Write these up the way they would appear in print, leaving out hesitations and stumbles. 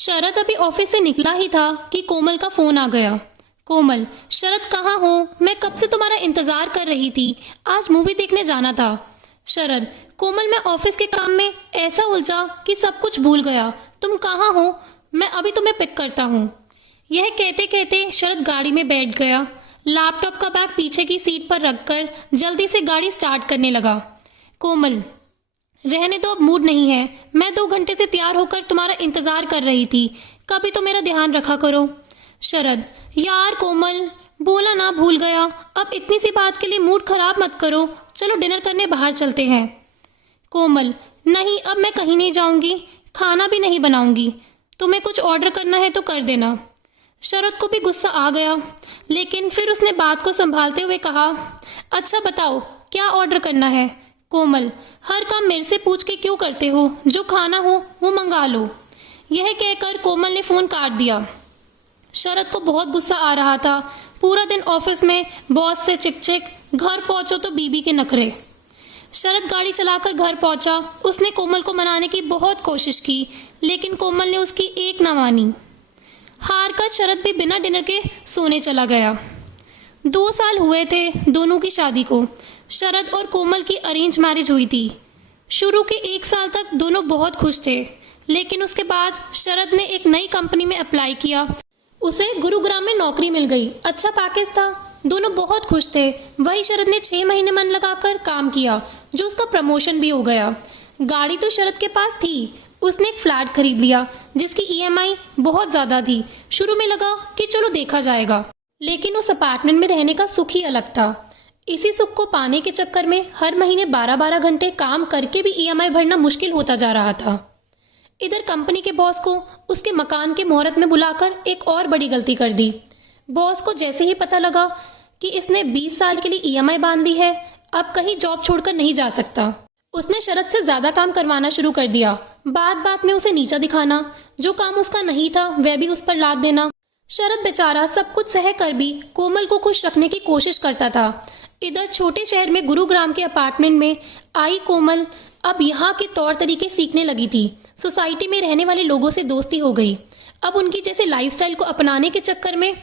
शरद अभी ऑफिस से निकला ही था कि कोमल का फोन आ गया। कोमल, शरद कहाँ हो? मैं कब से तुम्हारा इंतजार कर रही थी। आज मूवी देखने जाना था। शरद, कोमल मैं ऑफिस के काम में ऐसा उलझा कि सब कुछ भूल गया। तुम कहाँ हो? मैं अभी तुम्हें पिक करता हूँ। यह कहते कहते शरद गाड़ी में बैठ गया। लैपटॉप का बैग पीछे की सीट पर रखकर जल्दी से गाड़ी स्टार्ट करने लगा। कोमल, रहने दो, अब मूड नहीं है। मैं 2 घंटे से तैयार होकर तुम्हारा इंतजार कर रही थी। कभी तो मेरा ध्यान रखा करो। शरद, यार कोमल, बोला ना, भूल गया। अब इतनी सी बात के लिए मूड खराब मत करो। चलो डिनर करने बाहर चलते हैं। कोमल, नहीं, अब मैं कहीं नहीं जाऊंगी। खाना भी नहीं बनाऊंगी। तुम्हें कुछ ऑर्डर करना है तो कर देना। शरद को भी गुस्सा आ गया, लेकिन फिर उसने बात को संभालते हुए कहा, अच्छा बताओ क्या ऑर्डर करना है? कोमल, हर काम मेरे से पूछ के क्यों करते हो? जो खाना हो वो मंगा लो। यह कहकर कोमल ने फोन काट दिया। शरद को बहुत गुस्सा आ रहा था। पूरा दिन ऑफिस में बॉस से चिक-चिक, घर पहुंचो तो बीबी के नखरे। शरद गाड़ी चलाकर घर पहुंचा। उसने कोमल को मनाने की बहुत कोशिश की, लेकिन कोमल ने उसकी एक ना मानी। हार कर शरद भी बिना डिनर के सोने चला गया। 2 साल हुए थे दोनों की शादी को। शरद और कोमल की अरेंज मैरिज हुई थी। शुरू के 1 साल तक दोनों बहुत खुश थे, लेकिन उसके बाद शरद ने एक नई कंपनी में अप्लाई किया। उसे गुरुग्राम में नौकरी मिल गई। अच्छा पैकेज था। दोनों बहुत खुश थे। वही शरद ने 6 महीने मन लगाकर काम किया, जो उसका प्रमोशन भी हो गया। गाड़ी तो शरद के पास थी। उसने एक फ्लैट खरीद लिया, जिसकी ईएमआई बहुत ज्यादा थी। शुरू में लगा कि चलो देखा जाएगा, लेकिन उस अपार्टमेंट में रहने का सुख ही अलग था। इसी सुख को पाने के चक्कर में हर महीने 12-12 घंटे काम करके भी ईएमआई भरना मुश्किल होता जा रहा था। इधर कंपनी के बॉस को उसके मकान के मुहूर्त में बुलाकर एक और बड़ी गलती कर दी। बॉस को जैसे ही पता लगा कि इसने 20 साल के लिए ईएमआई बांध ली है, अब कहीं जॉब छोड़कर नहीं जा सकता, उसने शरद से ज्यादा काम करवाना शुरू कर दिया। बात बात में उसे नीचा दिखाना, जो काम उसका नहीं था वह भी उस पर लाद देना। शरद बेचारा सब कुछ सह कर भी कोमल को खुश रखने की कोशिश करता था। इधर छोटे शहर में गुरुग्राम के अपार्टमेंट में आई कोमल अब यहाँ के तौर तरीके सीखने लगी थी। सोसाइटी में रहने वाले लोगों से दोस्ती हो गई। अब उनकी जैसे लाइफस्टाइल को अपनाने के चक्कर में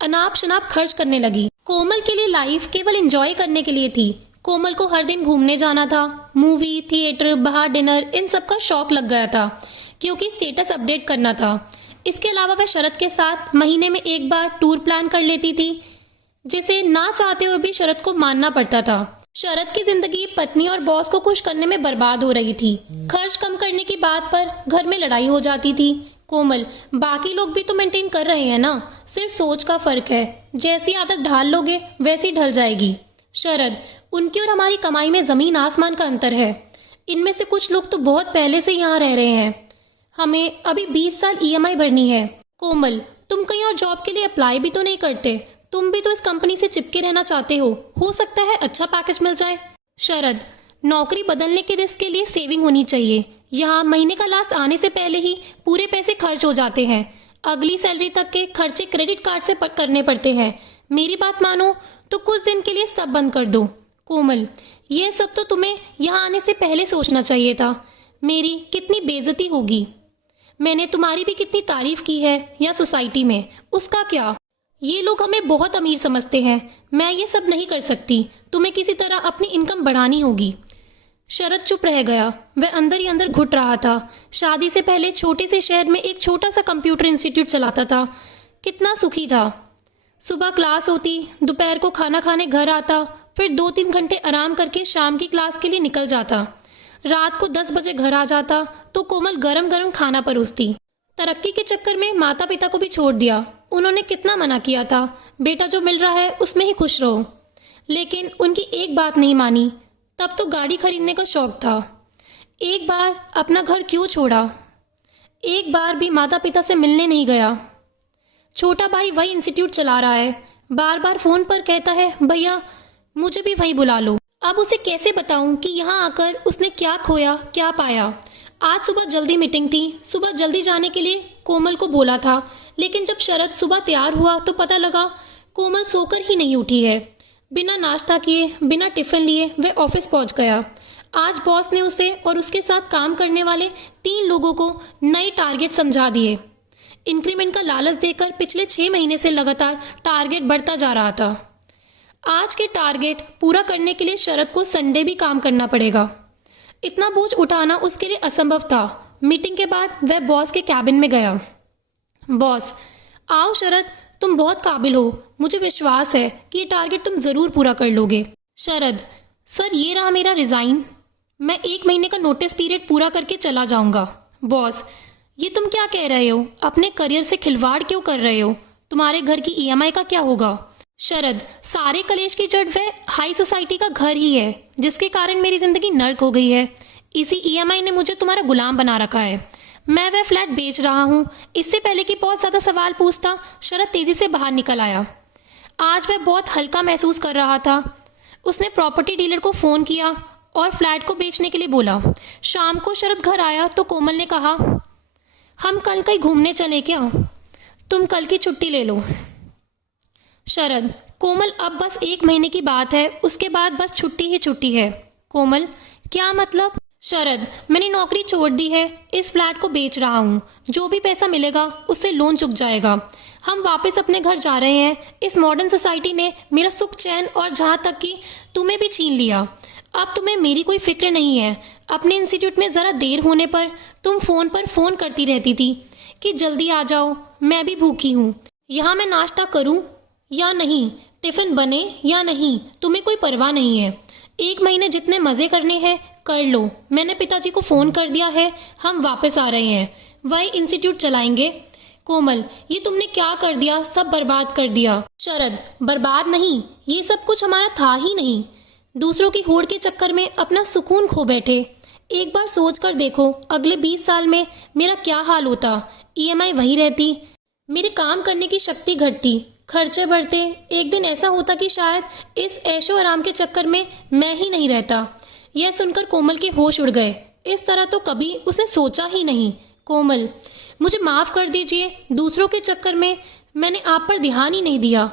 अनाप शनाप खर्च करने लगी। कोमल के लिए लाइफ केवल एंजॉय करने के लिए थी। कोमल को हर दिन घूमने जाना था। मूवी, थिएटर, बाहर डिनर, इन सब का शौक लग गया था, क्योंकि स्टेटस अपडेट करना था। इसके अलावा वह शरद के साथ महीने में एक बार टूर प्लान कर लेती थी, जिसे ना चाहते हुए भी शरद को मानना पड़ता था। शरद की जिंदगी पत्नी और बॉस को खुश करने में बर्बाद हो रही थी। खर्च कम करने की बात पर घर में लड़ाई हो जाती थी। कोमल, बाकी लोग भी तो मेंटेन कर रहे हैं ना, सिर्फ सोच का फर्क है। जैसी आदत ढाल लोगे वैसी ढल जाएगी। शरद, उनकी और हमारी कमाई में जमीन आसमान का अंतर है। इनमें से कुछ लोग तो बहुत पहले से यहाँ रह रहे हैं। हमें अभी 20 साल ईएमआई भरनी है। कोमल, तुम कहीं और जॉब के लिए अप्लाई भी तो नहीं करते। तुम भी तो इस कंपनी से चिपके रहना चाहते हो सकता है अच्छा पैकेज मिल जाए। शरद, नौकरी बदलने के रिस्क के लिए सेविंग होनी चाहिए। यहाँ महीने का लास्ट आने से पहले ही पूरे पैसे खर्च हो जाते हैं। अगली सैलरी तक के खर्चे क्रेडिट कार्ड से करने पड़ते हैं। मेरी बात मानो तो कुछ दिन के लिए सब बंद कर दो। कोमल, ये सब तो तुम्हें यहाँ आने से पहले सोचना चाहिए था। मेरी कितनी बेइज्जती होगी। मैंने तुम्हारी भी कितनी तारीफ की है या सोसाइटी में, उसका क्या? ये लोग हमें बहुत अमीर समझते हैं। मैं ये सब नहीं कर सकती। तुम्हें किसी तरह अपनी इनकम बढ़ानी होगी। शरद चुप रह गया। वह अंदर ही अंदर घुट रहा था। शादी से पहले छोटे से शहर में एक छोटा सा कंप्यूटर इंस्टीट्यूट चलाता था। कितना सुखी था। सुबह क्लास होती, दोपहर को खाना खाने घर आता, फिर 2-3 घंटे आराम करके शाम की क्लास के लिए निकल जाता। रात को 10 बजे घर आ जाता तो कोमल गरम गरम खाना परोसती। तरक्की के चक्कर में माता पिता को भी छोड़ दिया। उन्होंने कितना मना किया था, बेटा जो मिल रहा है उसमें ही खुश रहो, लेकिन उनकी एक बात नहीं मानी। तब तो गाड़ी खरीदने का शौक था। एक बार अपना घर क्यों छोड़ा? एक बार भी माता पिता से मिलने नहीं गया। छोटा भाई वही इंस्टीट्यूट चला रहा है। बार बार फोन पर कहता है, भैया मुझे भी वहीं बुला लो। अब उसे कैसे बताऊं कि यहाँ आकर उसने क्या खोया क्या पाया। आज सुबह जल्दी मीटिंग थी। सुबह जल्दी जाने के लिए कोमल को बोला था, लेकिन जब शरद सुबह तैयार हुआ तो पता लगा कोमल सोकर ही नहीं उठी है। बिना नाश्ता किए, बिना टिफिन लिए वह ऑफिस पहुंच गया। आज बॉस ने उसे और उसके साथ काम करने वाले 3 लोगों को नए टारगेट समझा दिए। इंक्रीमेंट का लालच देकर पिछले 6 महीने से लगातार टारगेट बढ़ता जा रहा था। आज के टारगेट पूरा करने के लिए शरद को संडे भी काम करना पड़ेगा। इतना बोझ उठाना उसके लिए असंभव था। मीटिंग के बाद वह बॉस के कैबिन में गया। बॉस, आओ शरद, तुम बहुत काबिल हो। मुझे विश्वास है कि ये टारगेट तुम जरूर पूरा कर लोगे। शरद, सर ये रहा मेरा रिजाइन। मैं 1 महीने का नोटिस पीरियड पूरा करके चला जाऊंगा। बॉस, ये तुम क्या कह रहे हो? अपने करियर से खिलवाड़ क्यों कर रहे हो? तुम्हारे घर की ईएमआई का क्या होगा? शरद, सारे कलेश की जड़ वह हाई सोसाइटी का घर ही है जिसके कारण मेरी जिंदगी नर्क हो गई है। इसी ईएमआई ने मुझे तुम्हारा गुलाम बना रखा है। मैं वह फ्लैट बेच रहा हूँ। इससे पहले कि बहुत ज्यादा सवाल पूछता, शरद तेजी से बाहर निकल आया। आज वह बहुत हल्का महसूस कर रहा था। उसने प्रॉपर्टी डीलर को फोन किया और फ्लैट को बेचने के लिए बोला। शाम को शरद घर आया तो कोमल ने कहा, हम कल कहीं घूमने चले क्या? तुम कल की छुट्टी ले लो। शरद, कोमल, अब बस 1 महीने की बात है, उसके बाद बस छुट्टी ही छुट्टी है। कोमल, क्या मतलब? शरद, मैंने नौकरी छोड़ दी है, इस फ्लैट को बेच रहा हूँ। जो भी पैसा मिलेगा उससे लोन चुक जाएगा। हम वापस अपने घर जा रहे हैं। इस मॉडर्न सोसाइटी ने मेरा सुख चैन और जहाँ तक कि तुम्हें भी छीन लिया। अब तुम्हें मेरी कोई फिक्र नहीं है। अपने इंस्टीट्यूट में जरा देर होने पर तुम फोन पर फोन करती रहती थी कि जल्दी आ जाओ, मैं भी भूखी हूँ। यहाँ मैं नाश्ता करूँ या नहीं, टिफिन बने या नहीं, तुम्हें कोई परवाह नहीं है। 1 महीने जितने मजे करने हैं कर लो। मैंने पिताजी को फोन कर दिया है, हम वापस आ रहे हैं। वही इंस्टीट्यूट चलाएंगे। कोमल, ये तुमने क्या कर दिया? सब बर्बाद कर दिया। शरद, बर्बाद नहीं, ये सब कुछ हमारा था ही नहीं। दूसरों की होड़ के चक्कर में अपना सुकून खो बैठे। एक बार सोच कर देखो, अगले 20 साल में मेरा क्या हाल होता। ईएमआई वही रहती, मेरे काम करने की शक्ति घटती, खर्चे बढ़ते। एक दिन ऐसा होता कि शायद इस ऐशो आराम के चक्कर में मैं ही नहीं रहता। यह सुनकर कोमल के होश उड़ गए। इस तरह तो कभी उसने सोचा ही नहीं। कोमल, मुझे माफ कर दीजिए, दूसरों के चक्कर में मैंने आप पर ध्यान ही नहीं दिया।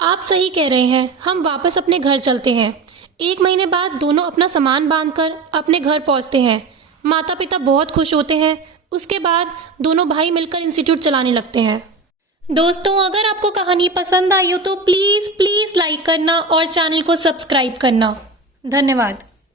आप सही कह रहे हैं, हम वापस अपने घर चलते हैं। 1 महीने बाद दोनों अपना सामान बांधकर अपने घर पहुंचते हैं। माता पिता बहुत खुश होते हैं। उसके बाद दोनों भाई मिलकर इंस्टीट्यूट चलाने लगते हैं। दोस्तों, अगर आपको कहानी पसंद आई हो तो प्लीज़ लाइक करना और चैनल को सब्सक्राइब करना। धन्यवाद।